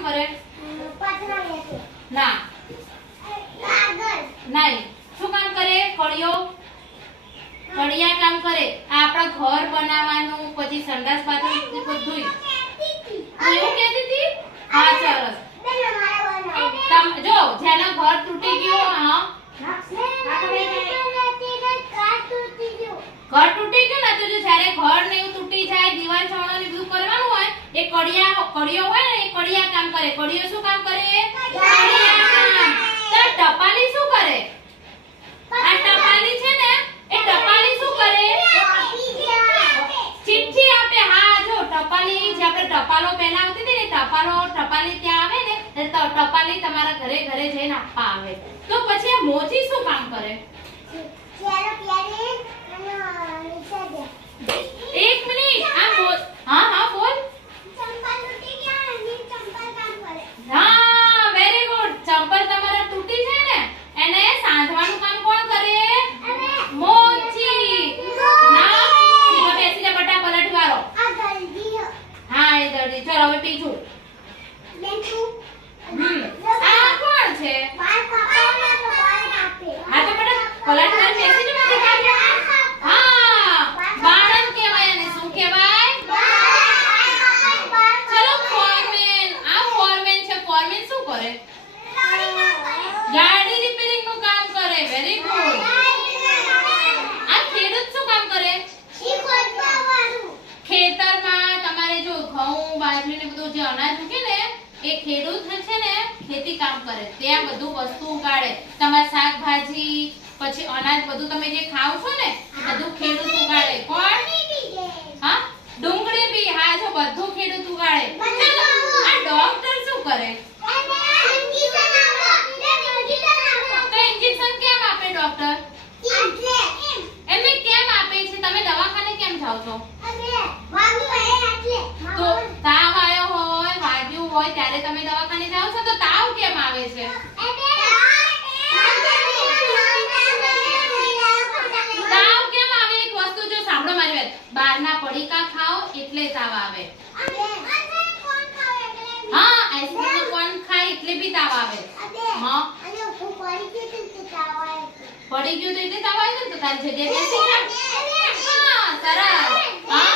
કામ કરે? ના નહીં. શું કામ કરે? કડિયા કામ કરે. આ આપણા ઘર બનાવવાનું, પછી સંડાસ બાથરૂમ બધું. એવું કહેતી હતી? હા સરસ. જો જેના ઘર તૂટી ગયું, હા ઘર તૂટી ગયું ને, તો જો જ્યારે ઘર ને એવું તૂટી જાય, દીવાલ છાણો ને બધું કરવાનું હોય, એ કડિયો હોય ને, એ કડિયા કામ કરે. કડિયો શું કામ કરે? કડિયા કામ. તો ટપાલી શું કરે? આ ટપાલી છે ને, એ ટપાલી શું કરે? ચિઠ્ઠી આપે. હા જો ટપાલી, જે આપણે ટપાલો પહેલા આવતી હતી ને, ટપાલી ત્યાં આવે ને, તો ટપાલી તમારા ઘરે ઘરે જઈને આપવા આવે. તો પછી આ મોચી શું કામ કરે? એક મિનિટ. હા હા બોલ. હા વેરી ગુડ. ચંપલ તમારા તૂટી છે ને, એને સાંધવાનું કામ કોણ કરે? મોચી. ના સીધો બેસી જા બટા, પલટ વાળો. હા એ દર્દી. ચલો હવે બીજું. આ કોણ છે? હા તો બટા પલટ વાળો બેસી જા બટા. હા બાણન કહેવાય. એને શું કહેવાય? ચલો ફોરમેન. આ ફોરમેન છે. ફોરમેન શું કરે? ગાડી રિપેરિંગ નું કામ કરે. Very good. આ ખેડૂત શું કામ કરે? ખેતરમાં તમારે જો ઘઉં, બાજરી ને બધું જે અનાજ ઉગે ને, એ ખેડૂત છે ને ખેતી કામ કરે. ત્યાં બધું વસ્તુ ઉગાડે. તમારે શાકભાજી, પછી અનાજ બધું તમે જે ખાવ છો ને, એ બધું ખેડૂત ઉગાડે. કોણ? હા ડુંગળી બી. હા જો બધું ખેડૂત ઉગાડે. આ ડોક્ટર શું કરે? તો ઇન્જેક્શન કેમ આપે ડોક્ટર? એમને કેમ આપે છે? તમે દવાખાને કેમ જાવ છો? તો તાવ આવ્યો હોય, વાગ્યું હોય, ત્યારે તમે દવાખાને જાવ છો, તો તાવ કેમ આવે છે? તાવ કેમ આવે? એક વસ્તુ જો સાંભળો મારી વાત. બહારના પડીકા ખાઓ એટલે તાવ આવે. હા આઈસ્ક્રીમ નો કોન ખાય એટલે બી તાવ આવે. હા પડી ગયું તો એટલે તાવ આવે ને, તો તારી જગ્યાએ બેસી જા. હા સરસ. હા